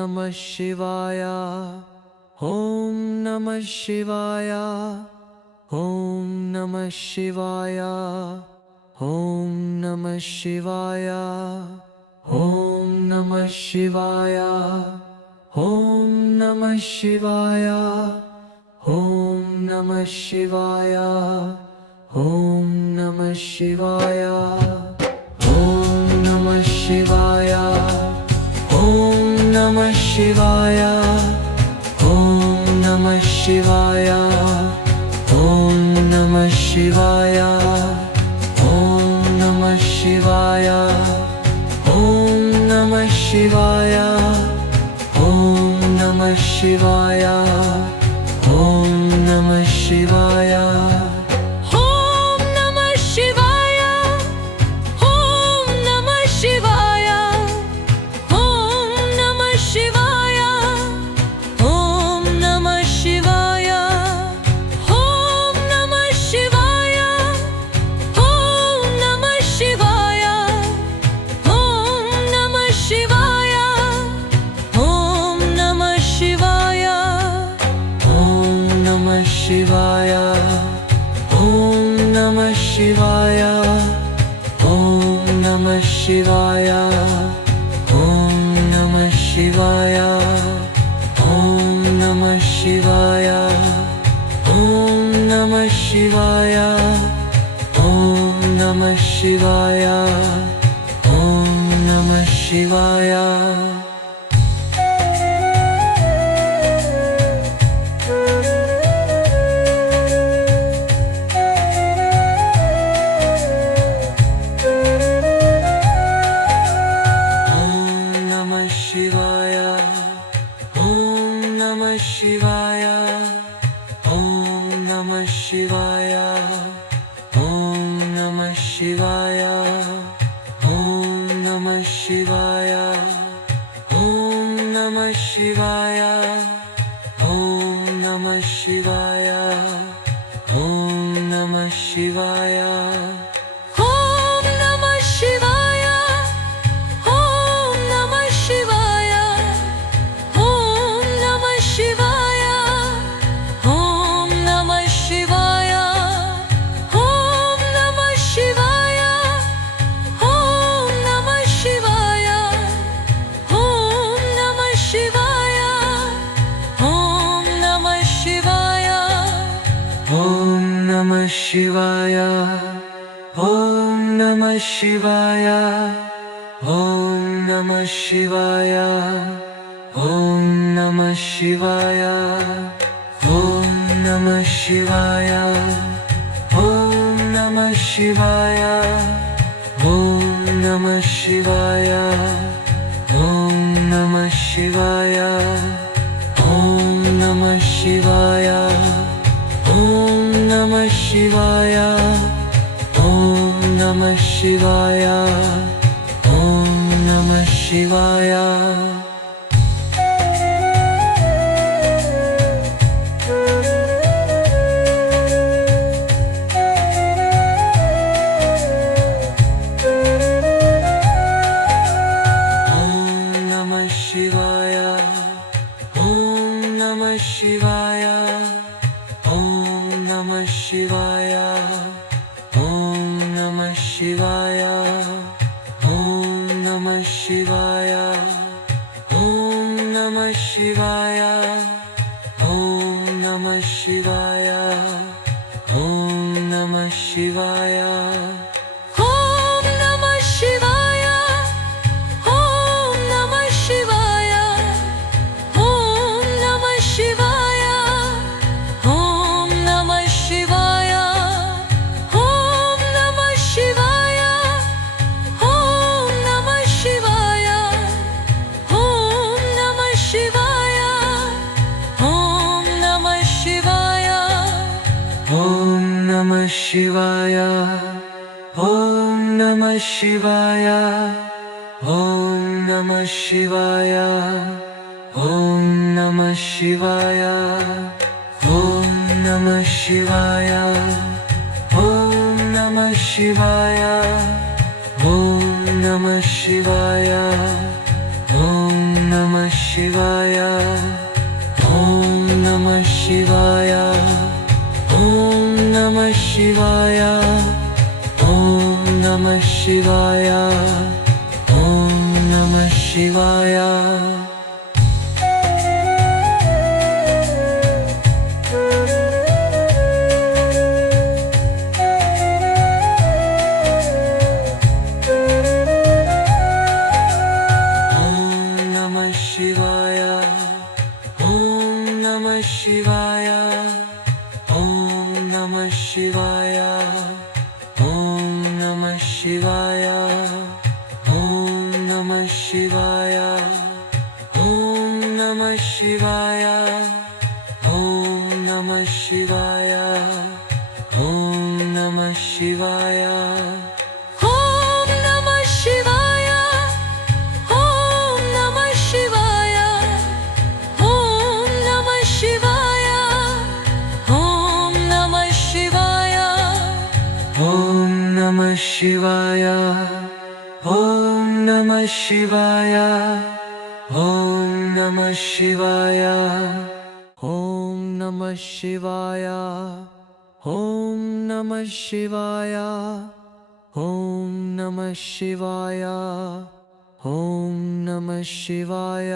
नमः शिवाय। ॐ नमः शिवाय। ॐ नमः शिवाय। ॐ नमः शिवाय। ॐ नमः शिवाय। ॐ नमः शिवाय। ॐ नमः शिवाय। ॐ नमः शिवाय। ॐ नमः शिवाय। ॐ नमः शिवाय। ॐ नमः शिवाय। ॐ नमः शिवाय। ॐ नमः शिवाय। ॐ नमः शिवाय। ॐ नमः शिवाय। ॐ नमः शिवाय। शिवाय। ॐ नमः शिवाय। ॐ नमः शिवाय। ॐ नमः शिवाय। ॐ नमः शिवाय। ॐ नमः शिवाय। ॐ नमः शिवाय। ॐ नमः शिवाय। शिवाय। ॐ नमः शिवाय। ॐ नमः शिवाय। ॐ नमः शिवाय। ॐ नमः शिवाय। ॐ नमः शिवाय। ॐ नमः शिवाय। ॐ नमः शिवाय। नमः शिवाय। ॐ नमः शिवाय। ॐ नमः शिवाय। ॐ नमः शिवाय। ॐ नमः शिवाय। ॐ नमः शिवाय। ॐ नमः शिवाय। ॐ नमः शिवाय। ॐ नमः शिवाय। ॐ नमः शिवाय। ॐ नमः शिवाय। ॐ नमः शिवाय। ॐ नमः शिवाय। ॐ नमः शिवाय। ॐ नमः शिवाय। ॐ नमः शिवाय। ॐ नमः शिवाय। ॐ नमः शिवाय। ॐ नमः शिवाय। ॐ नमः शिवाय। नमः शिवाय। ॐ नमः शिवाय। ॐ नमः शिवाय। ॐ नमः शिवाय। ॐ नमः शिवाय। ॐ नमः शिवाय। ॐ नमः शिवाय। ॐ नमः शिवाय ॐ नमः शिवाय ॐ नमः शिवाय ॐ नमः शिवाय ॐ नमः शिवाय शिवाय ॐ नमः शिवाय ॐ नमः शिवाय ॐ नमः शिवाय ॐ नमः शिवाय ॐ नमः शिवाय ॐ नमः शिवाय ॐ नमः शिवाय ॐ नमः शिवाय ॐ नमः शिवाय ॐ नमः शिवाय ॐ नमः शिवाय ॐ नमः शिवाय ॐ नमः शिवाय ॐ नमः शिवाय